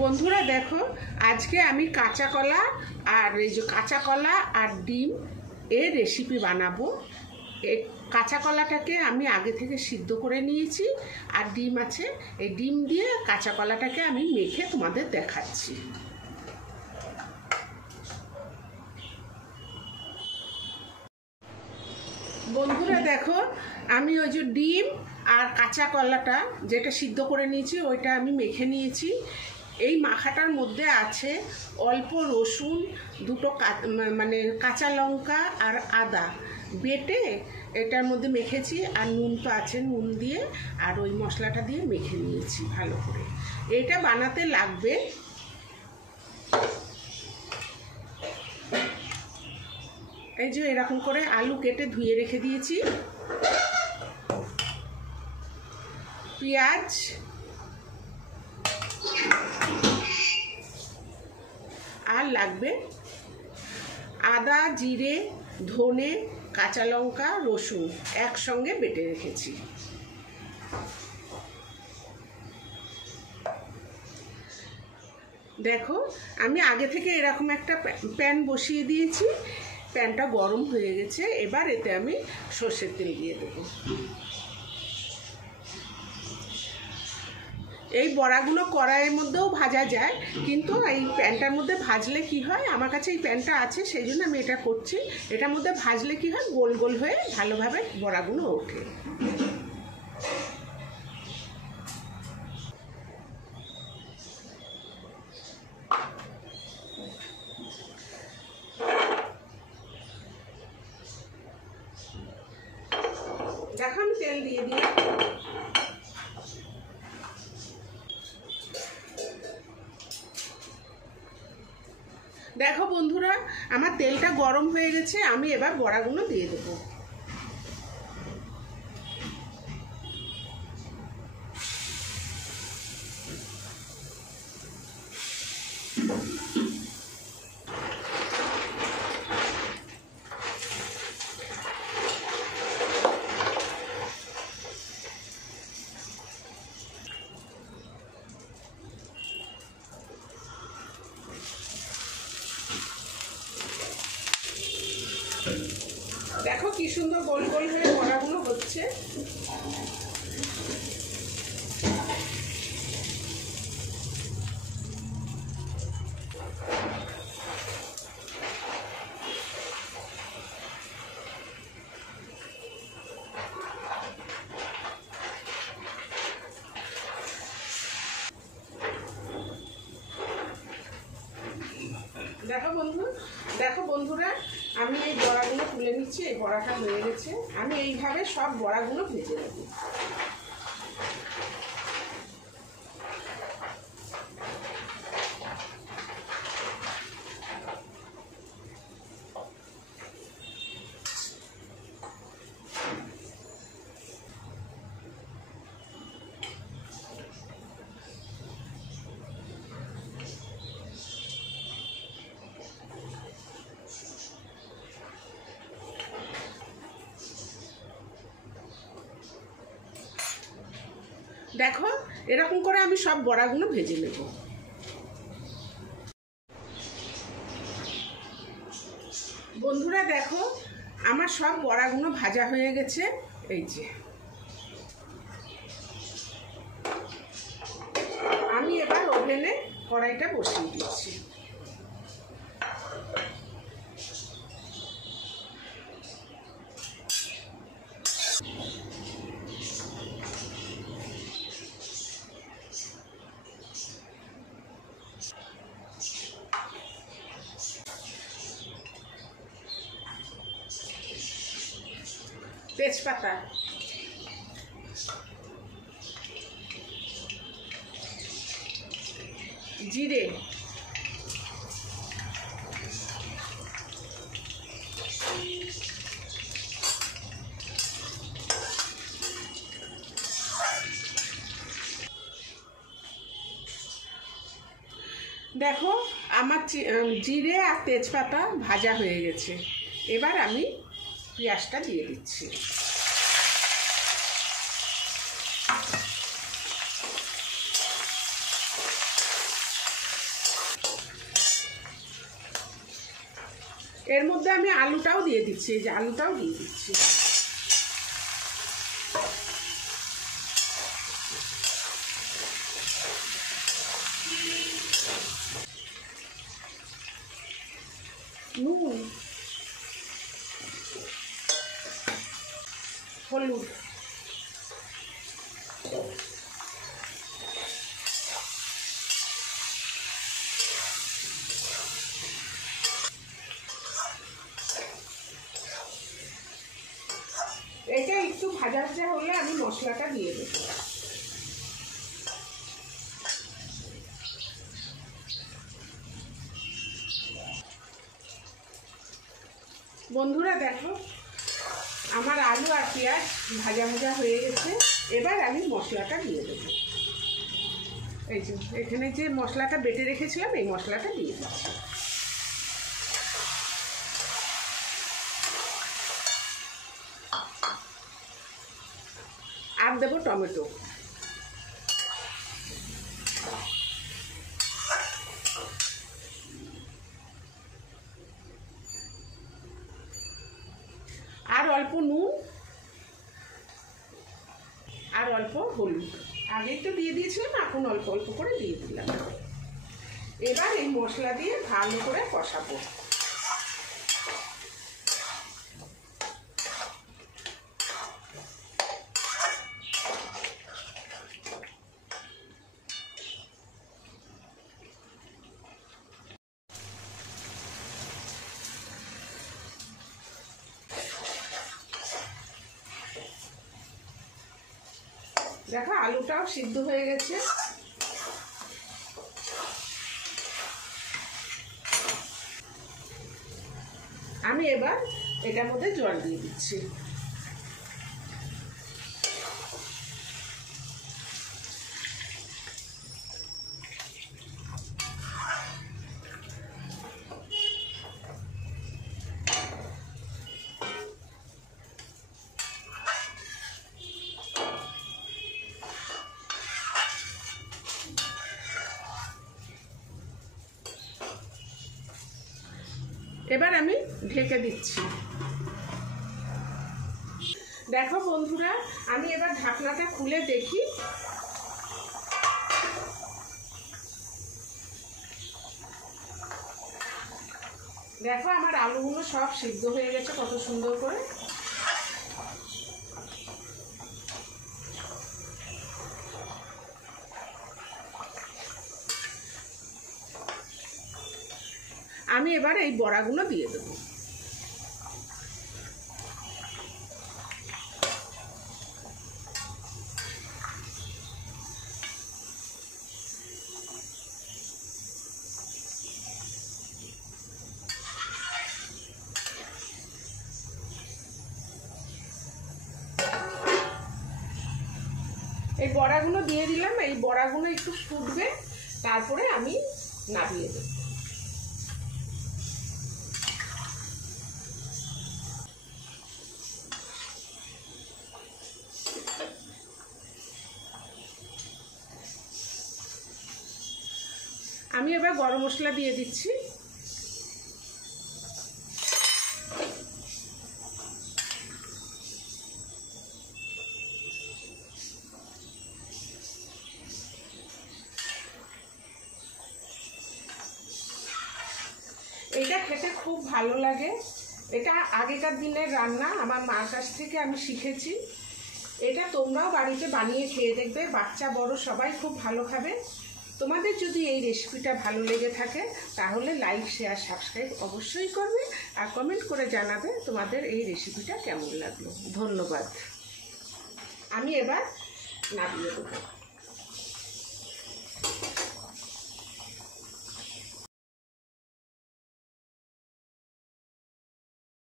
বন্ধুরা দেখো, আজকে আমি কাঁচা কলা আর এই যে কাঁচা কলা আর ডিম এর রেসিপি বানাবো। এই কাঁচা কলাটাকে আমি আগে থেকে সিদ্ধ করে নিয়েছি, আর ডিম আছে, এই ডিম দিয়ে কাঁচা কলাটাকে আমি মেখে তোমাদের দেখাচ্ছি। বন্ধুরা দেখো, আমি ওই যে ডিম আর কাঁচা কলাটা যেটা সিদ্ধ করে নিয়েছি ওইটা আমি মেখে নিয়েছি। এই মাখাটার মধ্যে আছে অল্প রসুন, দুটো মানে কাঁচা লঙ্কা আর আদা বেটে এটার মধ্যে মেখেছি, আর নুন তো আছে, নুন দিয়ে আর ওই মশলাটা দিয়ে মেখে নিয়েছি ভালো করে। এটা বানাতে লাগবে এই যে এরকম করে আলু কেটে ধুয়ে রেখে দিয়েছি, পেঁয়াজ, আর লাগবে আদা, জিরে, ধনে, কাঁচা লঙ্কা, রসুন একসঙ্গে বেটে রেখেছি। দেখো, আমি আগে থেকে এরকম একটা প্যান বসিয়ে দিয়েছি, প্যানটা গরম হয়ে গেছে। এবার এতে আমি সর্ষের তেল দিয়ে দেবো। এই বড়াগুলো কড়াইয়ের মধ্যেও ভাজা যায়, কিন্তু এই প্যানটার মধ্যে ভাজলে কি হয়, আমার কাছে এই প্যানটা আছে সেই জন্য আমি এটা করছি। এটার মধ্যে ভাজলে কি হয়, গোল গোল হয়ে ভালোভাবে বড়াগুলো ওঠে। দেখো, আমি তেল দিয়ে দিই। দেখো বন্ধুরা, আমার তেলটা গরম হয়ে গেছে, আমি এবার বড়াগুলো দিয়ে দেবো। দেখো কি সুন্দর গোল গোল হয়ে বড়াগুলো হচ্ছে। দেখো বন্ধুরা, আমি এই বড়াগুলো তুলে নিচ্ছি। এই বড়াটা হয়ে গেছে, আমি এইভাবে সব বড়াগুলো ভেজে নেব। দেখো, এরকম করে আমি সব বড়াগুলো ভেজে নেব। বন্ধুরা দেখো, আমার সব বড়াগুলো ভাজা হয়ে গেছে। এই যে আমি এবার ওভেনে কড়াইটা বসিয়ে দিচ্ছি। তেজপাতা, জিরে, দেখো আমার জিরে আর তেজপাতা ভাজা হয়ে গেছে। এবার আমি পেঁয়াজটা দিয়ে দিচ্ছি। এর মধ্যে আমি আলুটাও দিয়ে দিচ্ছি, এই যে আলুটাও দিয়ে দিচ্ছি। নুন, হলুদ, এটা একটু ভাজা ভাজা হলে আমি মশলাটা দিয়ে দেব। বন্ধুরা দেখো আমার আলু আর পেঁয়াজ ভাজা ভাজা হয়ে গেছে। এবার আমি মশলাটা দিয়ে দেবো। এই যে এখানে যে মশলাটা বেটে রেখেছিলাম এই মশলাটা দিয়ে দিচ্ছি। আর দেবো টমেটো। আর অল্প নুন আর অল্প হলুদ, আগেই তো দিয়ে দিয়েছিলাম, এখন অল্প অল্প করে দিয়ে দিলাম। এবার এই মশলা দিয়ে ভালো করে কষাবো। দেখো আলুটাও সিদ্ধ হয়ে গেছে। আমি এবার এটার মধ্যে জল দিয়ে দিচ্ছি। এবার আমি ঢেকে দিচ্ছি। দেখো বন্ধুরা আমি এবার ঢাকনাটা খুলে দেখি। দেখো আমার আলুগুলো সব সিদ্ধ হয়ে গেছে কত সুন্দর করে। আমি এবার এই বড়াগুলো দিয়ে দেব। এই বড়াগুলো দিয়ে দিলাম, এই বড়াগুলো একটু ফুটবে, তারপরে আমি নামিয়ে দেব। আমি এবার গরম মশলা দিয়ে দিচ্ছি। এটা খেতে খুব ভালো লাগে। এটা আগেকার দিনের রান্না, আমার মার কাছ থেকে আমি শিখেছি। এটা তোমরাও বাড়িতে বানিয়ে খেয়ে দেখবে, বাচ্চা বড় সবাই খুব ভালো খাবে। তোমাদের যদি এই রেসিপিটা ভালো লেগে থাকে তাহলে লাইক শেয়ার সাবস্ক্রাইব অবশ্যই করবে, আর কমেন্ট করে জানাবে তোমাদের এই রেসিপিটা কেমন লাগলো। ধন্যবাদ। আমি এবার নামিয়ে দেবো।